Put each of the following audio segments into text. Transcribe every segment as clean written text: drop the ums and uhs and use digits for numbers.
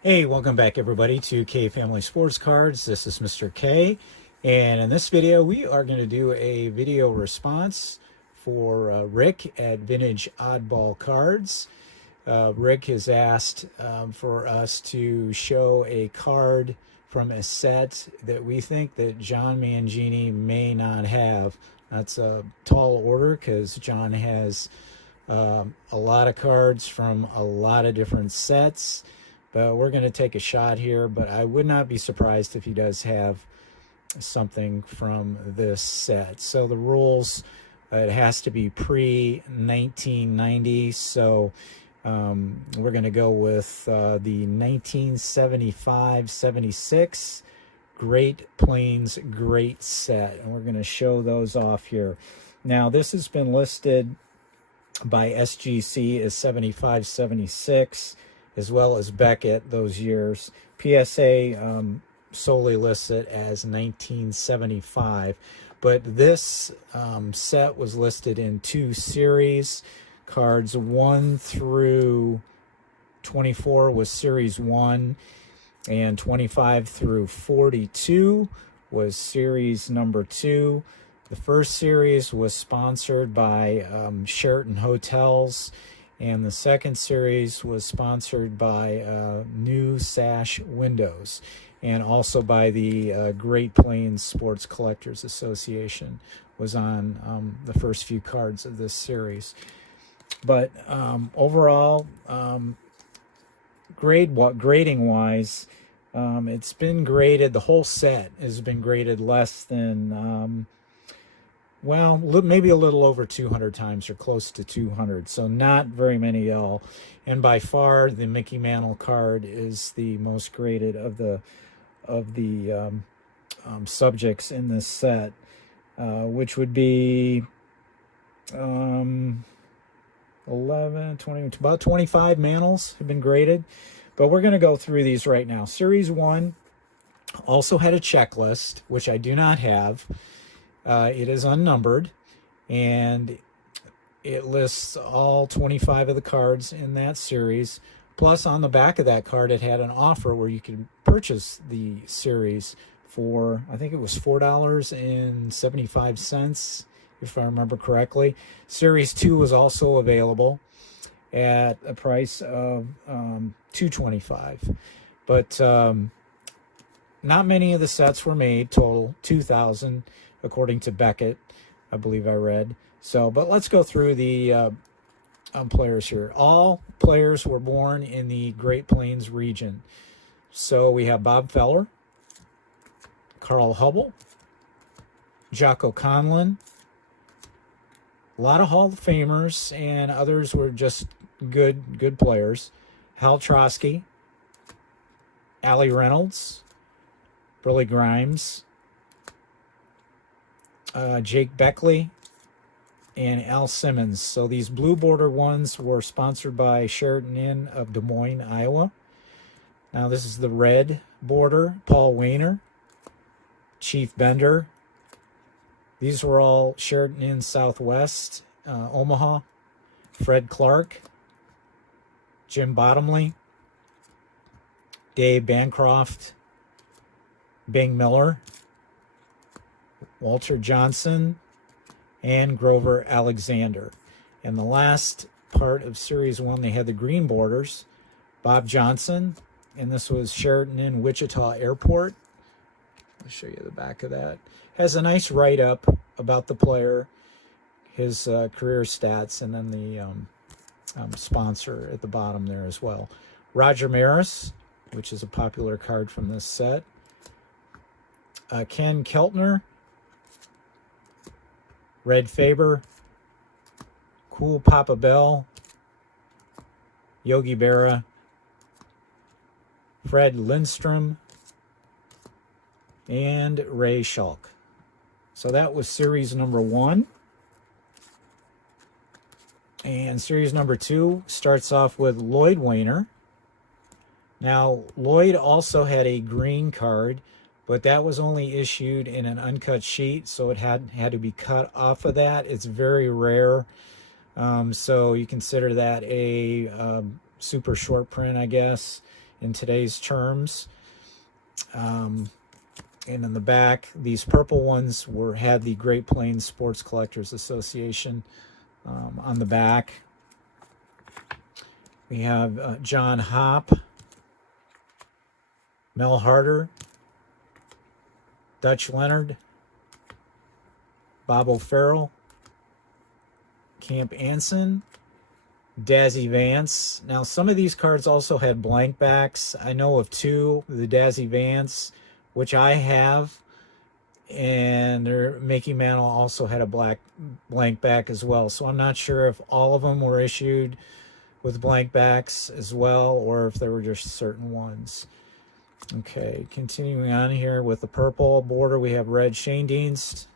Hey, welcome back everybody to K Family Sports Cards. This is Mr. K, and in this video we are going to do a video response for Rick at Vintage Oddball Cards. Rick has asked for us to show a card from a set that we think that John Mangini may not have. That's a tall order because John has a lot of cards from a lot of different sets. But we're going to take a shot here, but I would not be surprised if he does have something from this set. So the rules, it has to be pre-1990, so we're going to go with the 1975-76 Great Plains Great Set, and we're going to show those off here. Now, this has been listed by SGC as 75-76, as well as Beckett those years. PSA solely lists it as 1975, but this set was listed in two series. Cards 1 through 24 was series 1, and 25 through 42 was series number 2. The first series was sponsored by Sheraton Hotels, and the second series was sponsored by New Sash Windows, and also by the Great Plains Sports Collectors Association was on the first few cards of this series. But overall, grading wise, it's been graded, the whole set has been graded less than well, maybe a little over 200 times, or close to 200, so not very many at all. And by far, the Mickey Mantle card is the most graded of the subjects in this set, which would be 11, 20, about 25 Mantles have been graded. But we're going to go through these right now. Series 1 also had a checklist, which I do not have. It is unnumbered, and it lists all 25 of the cards in that series. Plus, on the back of that card, it had an offer where you could purchase the series for, I think it was $4.75, if I remember correctly. Series 2 was also available at a price of $2.25. But not many of the sets were made, total 2,000. According to Beckett, I believe I read. So, but let's go through the players here. All players were born in the Great Plains region. So we have Bob Feller, Carl Hubble, Jocko Conlon, a lot of Hall of Famers, and others were just good players. Hal Trotsky, Allie Reynolds, Burley Grimes, Jake Beckley, and Al Simmons. So these blue border ones were sponsored by Sheraton Inn of Des Moines, Iowa. Now this is the red border, Paul Wayner, Chief Bender. These were all Sheraton Inn Southwest, Omaha. Fred Clark, Jim Bottomley, Dave Bancroft, Bing Miller, Walter Johnson, and Grover Alexander. And the last part of Series 1, they had the green borders, Bob Johnson, and this was Sheraton Inn Wichita Airport. I'll show you the back of that. Has a nice write-up about the player, his career stats, and then the sponsor at the bottom there as well. Roger Maris, which is a popular card from this set. Ken Keltner, Red Faber, Cool Papa Bell, Yogi Berra, Fred Lindstrom, and Ray Schulk. So that was series number 1. And series number 2 starts off with Lloyd Wayner. Now, Lloyd also had a green card, but that was only issued in an uncut sheet, so it had to be cut off of that. It's very rare, so you consider that a super short print, I guess. in today's terms. And in the back, these purple ones had the Great Plains Sports Collectors Association on the back. We have John Hopp, Mel Harder, Dutch Leonard, Bob O'Farrell, Camp Anson, Dazzy Vance. Now, some of these cards also had blank backs. I know of two, the Dazzy Vance, which I have, and Mickey Mantle also had a blank back as well. So I'm not sure if all of them were issued with blank backs as well, or if there were just certain ones. Okay, continuing on here with the purple border, we have red Shane Dienst,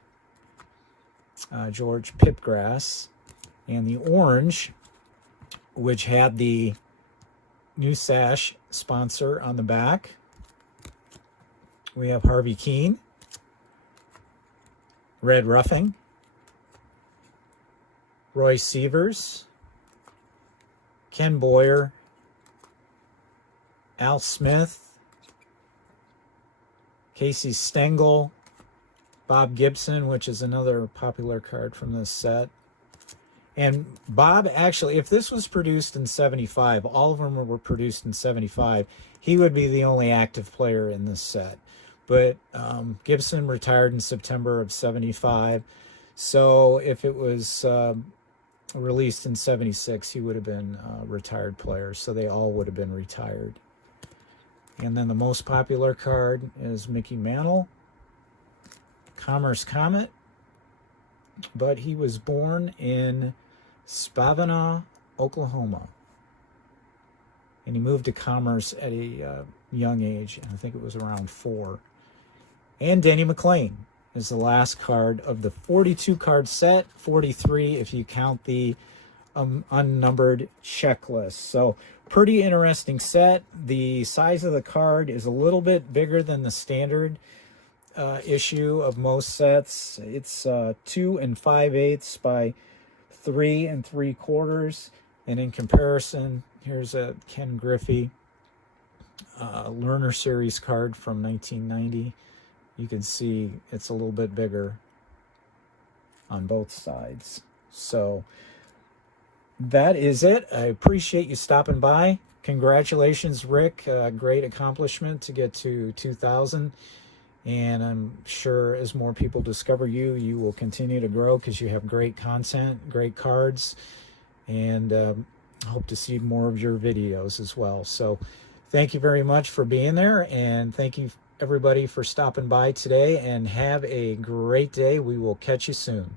George Pipgrass, and the orange, which had the new sash sponsor on the back. We have Harvey Keene, Red Ruffing, Roy Sievers, Ken Boyer, Al Smith, Casey Stengel, Bob Gibson, which is another popular card from this set. And Bob, actually, if this was produced in 75, all of them were produced in 75, he would be the only active player in this set. But Gibson retired in September of 75, so if it was released in 76, he would have been a retired player, so they all would have been retired. And then the most popular card is Mickey Mantle, Commerce Comet, but he was born in Spavanaugh, Oklahoma, and he moved to Commerce at a young age. I think it was around 4. And Denny McLean is the last card of the 42 card set, 43 if you count the unnumbered checklist. So pretty interesting set. The size of the card is a little bit bigger than the standard issue of most sets. It's 2 5/8 by 3 3/4, and in comparison, here's a Ken Griffey Learner Series card from 1990. You can see it's a little bit bigger on both sides. So that is it. I appreciate you stopping by. Congratulations, Rick. Great accomplishment to get to 2,000. And I'm sure as more people discover you, you will continue to grow because you have great content, great cards, and hope to see more of your videos as well. So thank you very much for being there, and thank you everybody for stopping by today, and have a great day. We will catch you soon.